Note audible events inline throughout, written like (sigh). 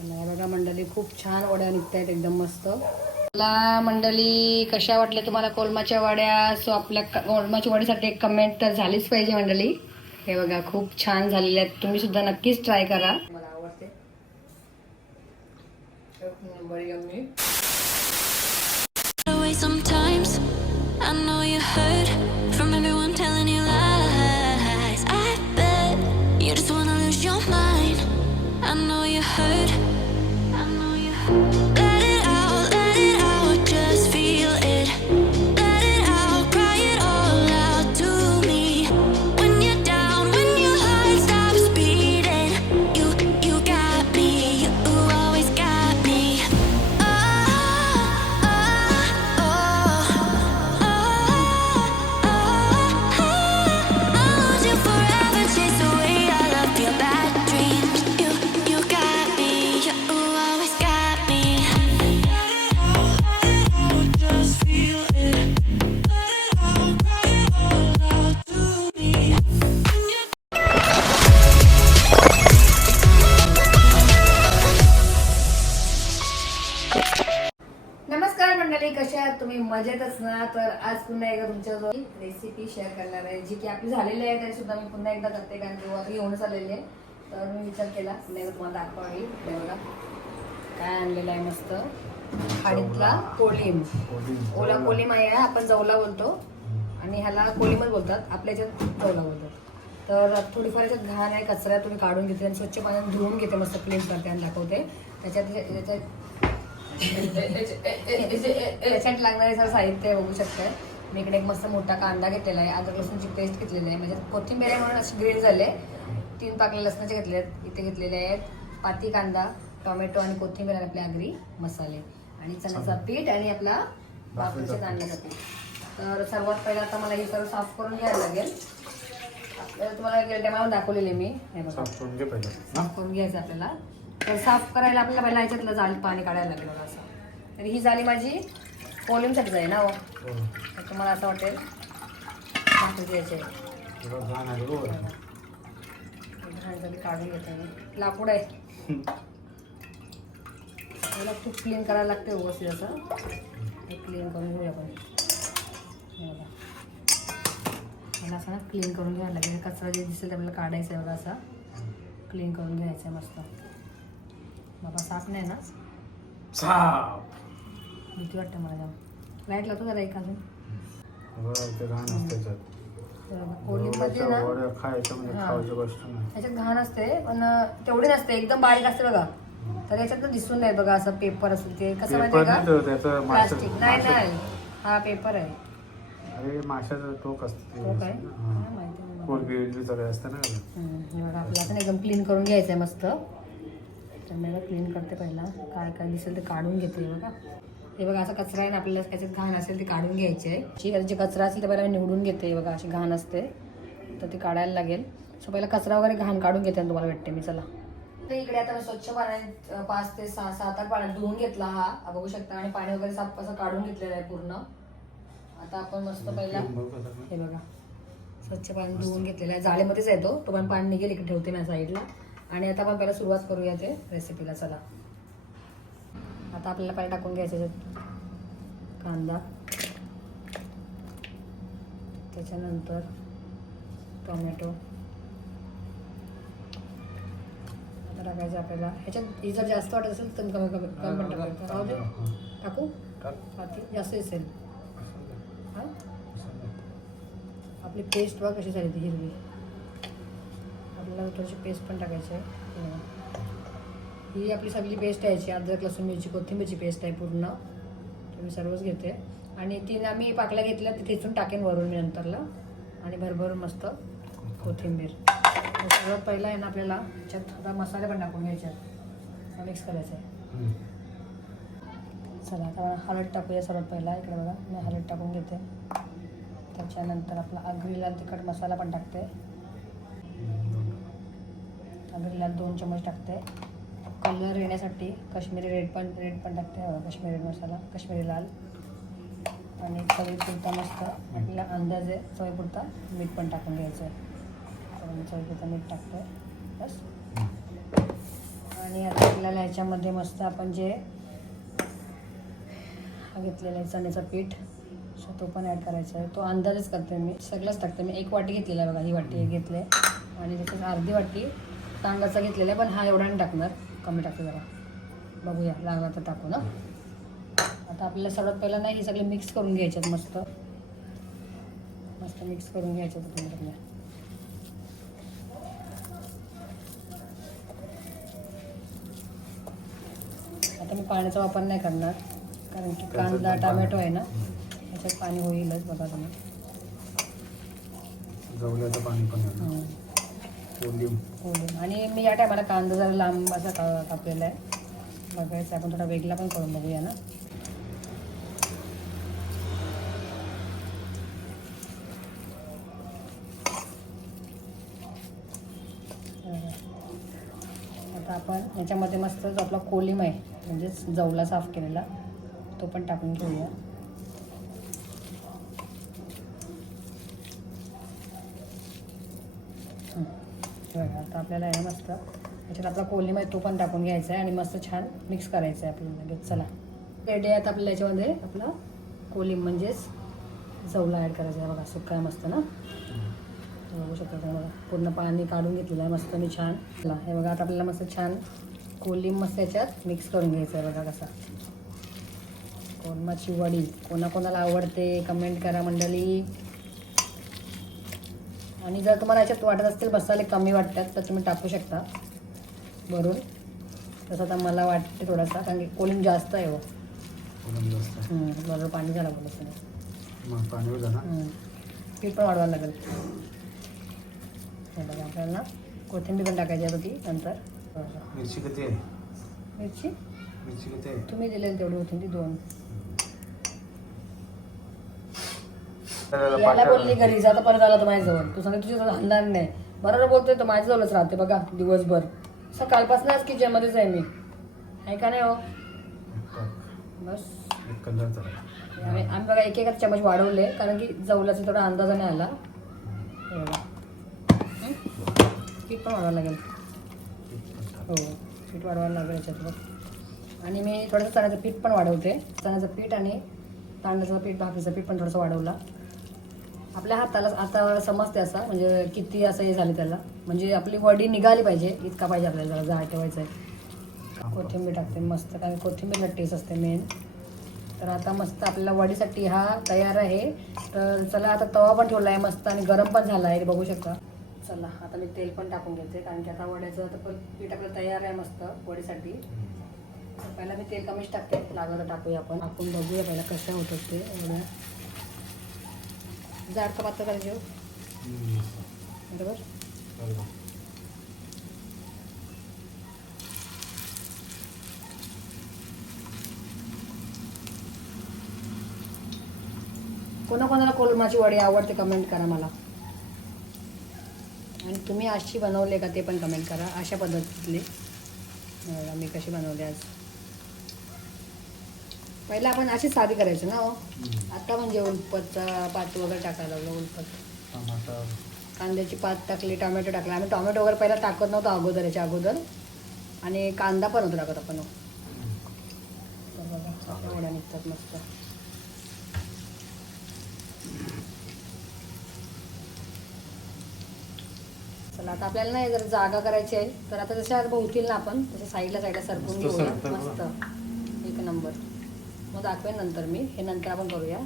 चला बघा मंडळी खूप छान वड्या निघत आहेत एकदम मस्त मला मंडळी कशा वाटल्या तुम्हाला कोलमाच्या वड्या सो आपल्या क- कोलमाच्या वडीसाठी एक कमेंट तर झालीच पाहिजे मंडळी हे बघा खूप छान झालेले आहेत तुम्ही सुद्धा नक्कीच ट्राय करा मला आवडते बरी yummy. away sometimes. I know you heard from everyone telling you lies. I bet you just wanna lose your mind. I know you heard. मजेतच ना? तर आज पुन्हा एकदा तुमच्याजवळ रेसिपी शेअर करणार आहे जी की आपली झालेली आहे तरी सुद्धा मी पुन्हा एकदा करते कारण की आता येऊनच आलेली आहे. तर मी विचार केला पुन्हा एकदा तुम्हाला दाखवावी. बघा. काय आणलेलं आहे मस्त? खाडीतला कोलिम. ओला कोलिम आहे आपण जवला बोलतो. आणि ह्याला कोलिमच बोलतात आपल्या याच्यात जवला बोलतात. तर थोडीफार याच्यात घाण आहे कचरा तुम्ही काढून घेते आणि स्वच्छ पाण्याने धुवून घेते मस्त क्लीन करते आणि दाखवते. त्याच्यात याच्यात त्याच्यात लागणारे सर साहित्य बघू शकताय. मी इकडे एक मस्त मोठा कांदा घेतलेला आहे. अद्रक लसूणची पेस्ट घेतलेली आहे. म्हणजे कोथिंबीर म्हणून अशी ग्रिल झाले तीन पाकले लसणाचे घेतले आहेत. इथे घेतलेले आहेत पाती कांदा टोमॅटो आणि कोथिंबीर आणि आपले आगरी मसाले. आणि चण्याचा पीठ आणि आपला बाकरीच्या तांदळाचा पीठ. तर सर्वात पहिला आता मला हे सर्व साफ करून घ्यायला लागेल. आपल्याला तुम्हाला गेल्या टायमाला दाखवलेले मी. हे बघा. साफ करून घ्यायचं आपल्याला. तर साफ करायला आपल्याला पहिला ह्याच्यातलं जाळी पाणी काढायला लागलं असं. तर ही झाली माझी कोलिमसाठी आहे ना हो. तर तुम्हाला असं वाटेल. भाकरी यायचे तुला घाण आली हो. काढून घेते मी. लाकूड आहे. मला खूप क्लीन करायला लागते व्यवस्थित असं. हे क्लीन करून घेऊया आपण. हे बघा. मला असं ना क्लीन करून घ्यायला लागेल. कचरा जे दिसेल ते आपल्याला काढायचं आहे बघा असा. क्लीन करून घ्यायचं आहे मस्त. बाबा साफ नाही ना? साप. भीती वाटते मला जाम लाइट लावतो जरा एक अजून बरं ते घाण असते त्याच्यात. कोलिंगमध्ये ना वड्या खायचं म्हणजे हा. खावायची गोष्ट नाही. ह्याच्यात घाण असते पण तेवढी नसते. एकदम बारीक असते बघा. तर याच्यात दिसून नाही बघा असं पेपर असेल ते कसं नाही का? तो त्याचं माशा प्लास्टिक नाही नाही. हा पेपर आहे. अरे माशाचं टोक असतं ते. तो काय हा. माहिती. नाही मला. कोलबी बिलबी सगळे असतं ना. हम्म, हे बघा आपल्याला आता एकदम क्लीन करून घ्यायचं आहे मस्त. तर क्लीन करते पहिला. काय काय दिसेल ते काढून घेते बघा. हे बघा असा कचरा आहे ना आपल्याला त्याच्यात घाण असेल ते काढून घ्यायचे आहे. जी जे कचरा असेल ते पहिला मी निवडून घेते बघा अशी घाण असते. तर ती काढायला लागेल. सो पहिला कचरा वगैरे घाण काढून घेते आणि तुम्हाला भेटते मी चला. तर इकडे आता स्वच्छ पाण्यात पाच ते सहा सात आठ पाण्यात धुवून घेतला हा. बघू शकता आणि पाणी वगैरे साफ असं काढून घेतलेलं आहे पूर्ण. आता आपण मस्त पहिला हे बघा. स्वच्छ पाणी धुवून घेतलेलं आहे. जाळेमध्येच येतो तो. पण पाणी निघेल इकडे ठेवते मी साईडला आणि आता आपण पहिला सुरुवात करूया ते रेसिपीला चला. आता आपल्याला पहिला टाकून घ्यायचं कांदा. त्याच्यानंतर टोमॅटो. आता टाकायचं आपल्याला. ह्याच्यात ही जर जास्त वाटत असेल तर कमी कमी कमी पण टाकायचं टाकू? जास्त दिसेल. असं दे. हां. आपली पेस्ट बघ कशी झाली ती हिरवी. आपल्याला थोडीशी पेस्ट पण टाकायची आहे. ही आपली सगळी पेस्ट आहे याची अद्रक लसूण मिरची कोथिंबीरची पेस्ट आहे पूर्ण. मी सर्वच घेते. आणि तीन आम्ही पाकल्या घेतल्या ते ठेचून टाकेन वरून मी नंतरला. आणि भरभरून मस्त कोथिंबीर. सर्वात पहिला आहे ना आपल्याला याच्यात थोडा मसाले पण टाकून घ्यायचे मिक्स करायचं आहे. चला आता हळद टाकूया सर्वात पहिला. इकडे बघा मी हळद टाकून घेते. त्याच्यानंतर आपला अग्रीला तिखट मसाला पण टाकते. आगरी लाल दोन चमच टाकते. कलर येण्यासाठी काश्मीरी रेड पण रेड पण टाकते काश्मीरी मसाला काश्मीरी लाल. आणि चवीपुरता मस्त आपल्या अंदाजे चवीपुरता मीठ पण टाकून घ्यायचं आहे. चवीपुरता मीठ टाकते. बस. आणि आता आपल्याला ह्याच्यामध्ये मस्त आपण जे घेतलेलं घेतलेला आहे चण्याचं पीठ सो तो पण ॲड करायचा आहे. तो अंदाजच करते मी. सगळंच टाकते मी. एक वाटी घेतलेला बघा ही वाटी घेतले घेतली आहे. आणि त्याच्यात अर्धी वाटी तांदळाचा घेतलेला आहे पण हा एवढा नाही टाकणार. कमी टाकते जरा. बघूया लागला तर टाकू ना. आता आपल्याला सर्वात पहिला नाही हे सगळे मिक्स करून घ्यायच्यात मस्त. मस्त मिक्स करून घ्यायच्यात तुम्हाला आता मी पाण्याचा वापर नाही करणार कारण की कांदा टमॅटो आहे ना त्याच्यात पाणी होईलच बघा तुम्ही. पाणी पण. कोलिम आणि मी या टायमाला कांदा जरा लांब असा का कापलेला आहे. बघायचं आपण थोडा वेगळा पण करून बघूया ना. आता आपण याच्यामध्ये मस्त जो आपला कोलिम आहे म्हणजेच जवला साफ केलेला तो पण टाकून घेऊया बघा आता आपल्याला हे मस्त. याच्यात आपला कोलिम आहे तो पण टाकून घ्यायचा आहे आणि मस्त छान मिक्स करायचं आहे आपल्याला लगेच. चला. रेडी आहेत आपल्या याच्यामध्ये? आपला कोलिम म्हणजेच जवला ॲड करायचा आहे बघा. सुका आहे मस्त ना? बघू शकता बघा. पूर्ण पाणी काढून घेतलेलं आहे मस्त मी छान. हे बघा आता आपल्याला मस्त छान कोलिंब मस्त याच्यात मिक्स करून घ्यायचं आहे बघा कसा. कोलमाची वडी? कोणाकोणाला आवडते? कमेंट करा मंडळी. आणि जर तुम्हाला याच्यात वाटत असतील मसाले कमी वाटतात तर तुम्ही टाकू शकता. भरून. तसं आता मला वाटते थोडासा कारण की कोलिम जास्त आहे हो. बरोबर पाणी झालं बोलत पाणी. पीठ पण वाढवायला लागेल. हे बघा आपल्याला कोथिंबीर पण टाकायची आहे होती नंतर. मिरची किती आहे? मिरची? मिरची किती आहे? तुम्ही दिलेली तेवढी होती ती दोन. याला. बोलली घरी जा तर परत आला तर माझ्याजवळ. तू सांगते तुझ्या जवळ हलणार नाही. बरोबर बोलतोय तो माझ्याजवळच राहते बघा दिवसभर. सकाळपासून आज किचनमध्येच आहे मी. आहे का नाही हो? बस. तर आम्ही आम्ही बघा एक एक चमच वाढवले कारण की जवल्याचा थोडा अंदाजाने आला. हे? पीठ पण वाढवायला लागेल. हो पीठ वाढवायला लागेल याच्यात बघ आणि मी थोडंसं चण्याचं पीठ पण वाढवते. चण्याचं पीठ आणि तांदळाचं पीठ भाकरीचं पीठ पण थोडंसं वाढवलं. आपल्या हाताला आता समजते असं म्हणजे किती असं हे झाले त्याला. म्हणजे आपली वडी निघाली पाहिजे इतका पाहिजे आपल्याला जरा जाळ ठेवायचं आहे कोथिंबीर टाकते मस्त. कारण कोथिंबीरला टेस्ट असते मेन तर आता मस्त आपल्याला वडीसाठी हा तयार आहे. तर चला आता तवा पण ठेवला आहे मस्त आणि गरम पण झाला आहे बघू शकता. चला आता मी तेल पण टाकून घेते कारण की आता वड्याचं आता पण पीठ आपलं तयार आहे मस्त वडीसाठी. तर पहिला मी तेल कमीच टाकते लागलं तर टाकूया आपण. आपण बघूया पहिला कसं होतं ते वड्या जाड का पातळ करायचे बरोबर? कोणाकोणाला कोलमाची वडी आवडते कमेंट करा मला. आणि तुम्ही अशी बनवले का ते पण कमेंट करा अशा पद्धतीतले. मी कशी बनवली आज? पहिला आपण अशी साधी करायची ना हो. आता म्हणजे उलपतचा पात वगैरे टाकायला लागलो उलपत. टमाटर. कांद्याची पात टाकली टोमॅटो टाकला. आम्ही टोमॅटो वगैरे पहिला टाकत नव्हतो अगोदर याच्या अगोदर. आणि कांदा पण होतो टाकत आपण तर बघा आपल्या वड्या निघतात मस्त. चला आता आपल्याला नाही जर जागा करायची आहे तर आता जशा बहुतील ना आपण तशा साईडला साईडला सरकून मस्त घेऊया. सरकतं मस्त. एक नंबर. मग दाखवेन नंतर मी. हे नंतर आपण करूया.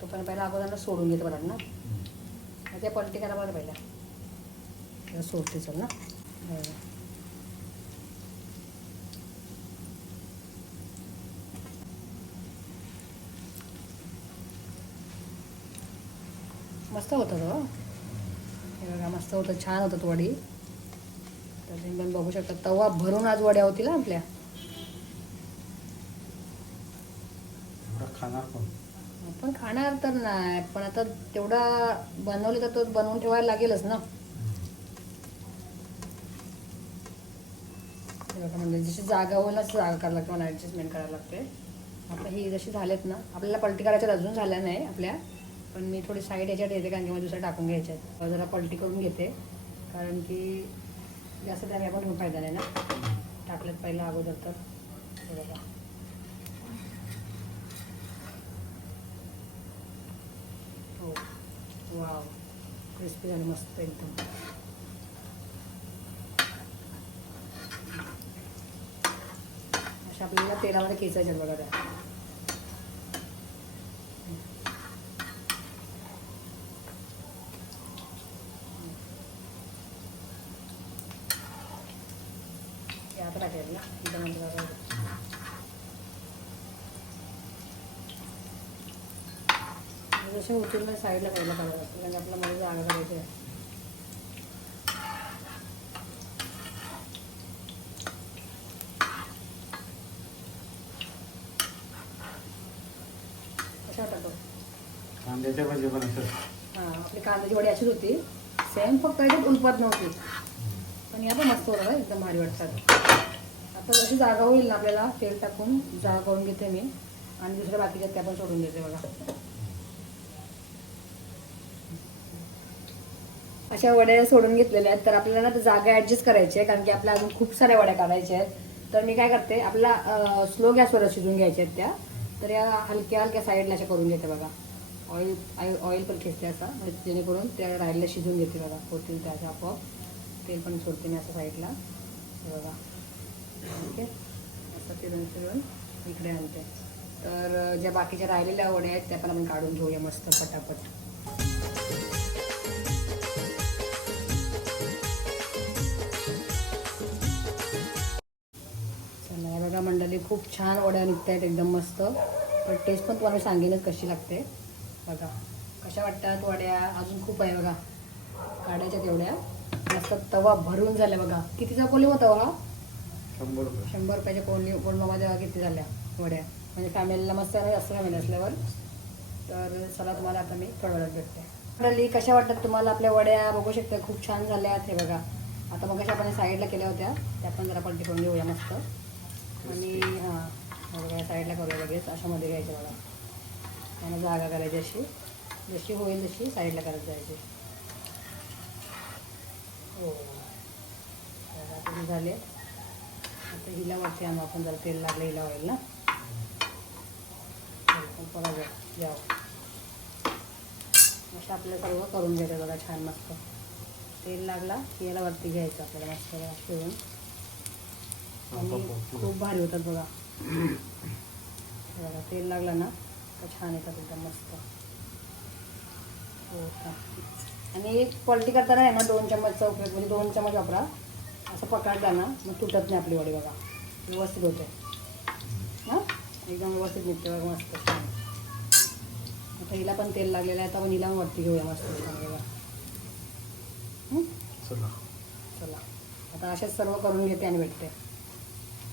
तो पण पहिला अगोदर सोडून घेतो बरं ना. मग त्या पलटी करा बरं पहिल्या त्याला सोडते चल ना. मस्त होतं तो हे बघा मस्त होतं. छान होतं वडी. तर तुम्ही पण बघू शकता. तवा भरून आज वड्या होतील ना आपल्या. खाणार कोण? आपण खाणार तर नाही पण आता तेवढा बनवले तर तो बनवून ठेवायला लागेलच ना. म्हणजे जशी जागा होईल असं जागा करायला लागते मला ॲडजस्टमेंट करायला लागते. आता ही जशी झालेत ना आपल्याला पलटी करायच्या अजून झाल्या नाही आपल्या पण मी थोडी साईड याच्यात येते कारण की मला दुसऱ्या टाकून घ्यायच्या आहेत. जरा पलटी करून घेते कारण की जास्त त्याने आपण फायदा नाही ना. टाकलेत पहिला अगोदर तर. हे बघा हो वाव क्रिस्पी झालं मस्त एकदम अशा आपल्याला तेलामध्ये खेचायच्या बघा त्या हे आता टाकायचं ना एकदम नंतर टाकायचं. आणि जसे ना साईडला पहिला लागतं कारण आपला मध्ये जागा करायची आहे. कशा टाकतो कांद्याच्या भाजी पण असं हां आपली कांद्याची वडी अशीच होती. सेम फक्त याच्यात उलपत नव्हती. पण या पण मस्त होतं एकदम भारी वाटतात. आता जशी जागा होईल ना आपल्याला तेल टाकून जागा करून घेते मी. आणि दुसऱ्या बाकीच्या त्या पण सोडून देते बघा. अशा वड्या सोडून घेतलेल्या आहेत तर आपल्याला ना जागा ऍडजस्ट करायची आहे कारण की आपल्या अजून खूप साऱ्या वड्या काढायच्या आहेत. तर मी काय करते आपल्याला स्लो गॅसवर शिजून घ्यायच्या आहेत त्या. तर या हलक्या हलक्या साईडला अशा करून घेते बघा. ऑइल ऑइल पण खेचते असा म्हणजे जेणेकरून त्या राहिलेल्या शिजून घेते बघा. होतील त्या आपोआप. तेल पण सोडते मी असं साईडला बघा. ओके असं फिरून फिरून इकडे आणते. तर ज्या बाकीच्या राहिलेल्या वड्या आहेत त्या पण आपण काढून घेऊया मस्त पटापट. मंडळी खूप छान वड्या निघत आहेत एकदम मस्त. पण टेस्ट पण तुम्हाला सांगेनच कशी लागते. बघा कशा वाटतात वड्या? अजून खूप आहे बघा. काढायच्या तेवढ्या. मस्त तवा भरून झाल्या बघा. कितीचा कोली होता हा शंभर रुपये. शंभर रुपयाच्या कोणी कोलमामध्ये बघा किती झाल्या वड्या. म्हणजे फॅमिलीला मस्त जास्त फॅमिली असल्यावर. तर चला तुम्हाला आता मी थोड्या भेटते. मंडळी कशा वाटतात तुम्हाला आपल्या वड्या? बघू शकता खूप छान झाल्यात हे बघा. आता मग आपण साईडला केल्या होत्या. त्या पण जरा पलटी करून घेऊया मस्त. आणि हां बघा साईडला करूया लगेच. अशामध्ये घ्यायचं बघा. आणि जागा करायची अशी. जशी होईल तशी साईडला करत जायची. हो. झाले. आता हिला वाटते आम्ही आपण जरा तेल लागलं हिला होईल ना? हो, बघा जाऊ. असं आपलं सर्व करून घ्यायचं बघा छान मस्त. तेल लागला की याला वरती घ्यायचं आपल्याला मस्त ठेवून आणि खूप भारी होतात बघा. बघा तेल लागलं ना तर छान येतात एकदम मस्त. हो का आणि पलटी करताना आहे ना दोन चम्मचचा उपयोग म्हणजे दोन चम्मच वापरा. असं पकडताना मग तुटत नाही आपली वडी बघा. व्यवस्थित होते. हां? एकदम व्यवस्थित निघते बघा मस्त. आता हिला पण तेल लागलेलं आहे तर आपण हिला वरती घेऊया मस्त बघा? चला. चला. आता असेच सर्व करून घेते आणि भेटते. आता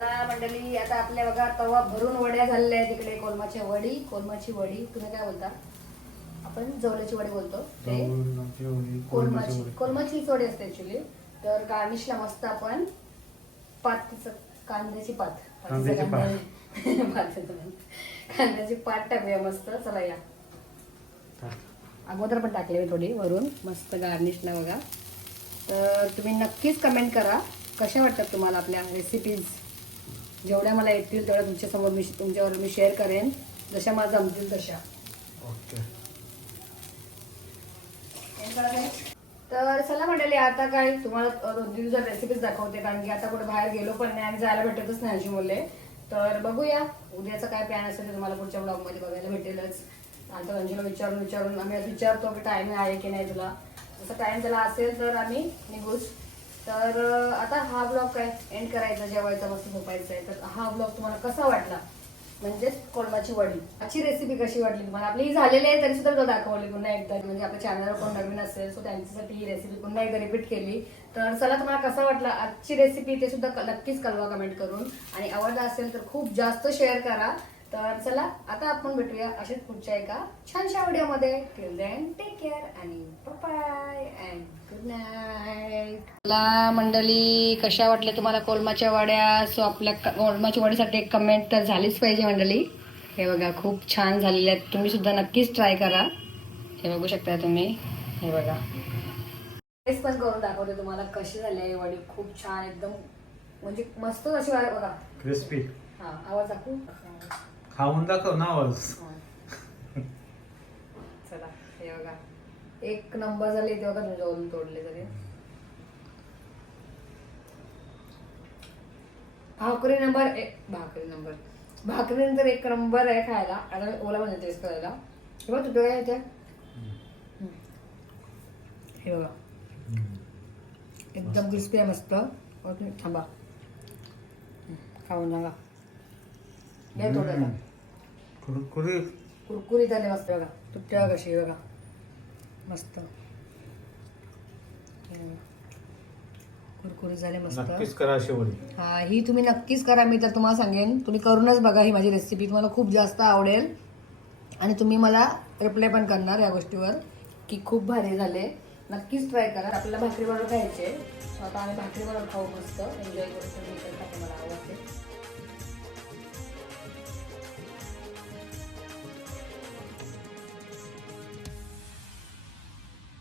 मंडळी आता आपल्या बघा तवा भरून वड्या झालेल्या आहेत इकडे कोलमाची वडी कोलमाची वडी. तुम्ही काय बोलता? आपण जवळची वडी बोलतो. ते कोलमाची कोलमाची. वडी. असते ऍक्च्युली तर गार्निशला मस्त आपण पातीचं कांद्याची पात. कांद्याची (laughs) पात. कांद्याची पात टाकूया मस्त. चला या. अगोदर पण टाकले मी थोडी वरून. मस्त गार्निशला बघा. तर तुम्ही नक्कीच कमेंट करा. कशा वाटतात तुम्हाला आपल्या रेसिपीज जेवढ्या मला येतील तेवढ्या तुमच्यासमोर मी तुमच्यावर मी शेअर करेन. जशा मला जमतील तशा. ओके. तर चला मंडळी आता काय तुम्हाला दोन तीन दिवसात रेसिपीज दाखवते कारण की आता कुठे बाहेर गेलो पण नाही आणि जायला भेटतच नाही अशी बोलले तर बघूया उद्याचा काय प्लॅन असेल ते तुम्हाला पुढच्या ब्लॉगमध्ये बघायला भेटेलच. आता रंजीला विचारून विचारून आम्ही विचारतो की टाइम आहे की नाही तुला. जसं टाइम त्याला असेल तर आम्ही निघूच. तर आता हा ब्लॉग काय एंड करायचा जेवायचा मस्त झोपायचा आहे. तर हा ब्लॉग तुम्हाला कसा वाटला? म्हणजेच कोलमाची वडी. आजची रेसिपी कशी वाटली तुम्हाला? आपली ही झालेली आहे तरी सुद्धा दाखवली पुन्हा एकदा. म्हणजे आपल्या चॅनलवर कोण नवीन असेल सो त्यांच्यासाठी ही रेसिपी पुन्हा एकदा रिपीट केली. तर चला तुम्हाला कसा वाटला आजची रेसिपी ते सुद्धा नक्कीच कळवा कमेंट करून. आणि आवडला असेल तर खूप जास्त शेअर करा. तर चला आता आपण भेटूया अशाच पुढच्या एका छानशा व्हिडिओमध्ये टिल देन टेक केअर आणि मला मंडळी कशा वाटल्या तुम्हाला कोलमाच्या वड्या? सो आपल्या कोलमाच्या वडीसाठी एक कमेंट तर झालीच पाहिजे मंडळी. हे बघा खूप छान झालेले आहेत. तुम्ही सुद्धा नक्कीच ट्राय करा. हे बघू शकता तुम्ही. हे बघा. टेस्ट पण करून दाखवते तुम्हाला कशी झाली आहे वडी. खूप छान एकदम म्हणजे मस्त अशी वाट बघा. क्रिस्पी हा आवाज दाखवू? खाऊन दाखव ना आवाज. हा. चला हे बघा. एक नंबर झाले ते बघा तुमच्या तोडले तरी. भाकरी नंबर एक भाकरी नंबर. भाकरी नंतर एक नंबर आहे खायला. आता ओला म्हणजे टेस्ट करायला. हे बघ तुझं काय येते हे बघा. एकदम क्रिस्पी आहे मस्त. ओके थांबा. खाऊन सांगा नाही तोडायला कुरकुरीत. कुरकुरीत आले मस्त बघा. तुटत्या कशी बघा. मस्त. हे. कुरकुरीत झाले मस्त. नक्कीच करा हा ही तुम्ही नक्कीच करा मी तर तुम्हाला सांगेन. तुम्ही करूनच बघा ही माझी रेसिपी तुम्हाला खूप जास्त आवडेल. आणि तुम्ही मला रिप्लाय पण करणार या गोष्टीवर की खूप भारी झाले. नक्कीच ट्राय करा. आपल्याला भाकरी बरोबर खायचे आता आम्ही भाकरी बरोबर खाऊ मस्त. एन्जॉय करता. मला आवडते.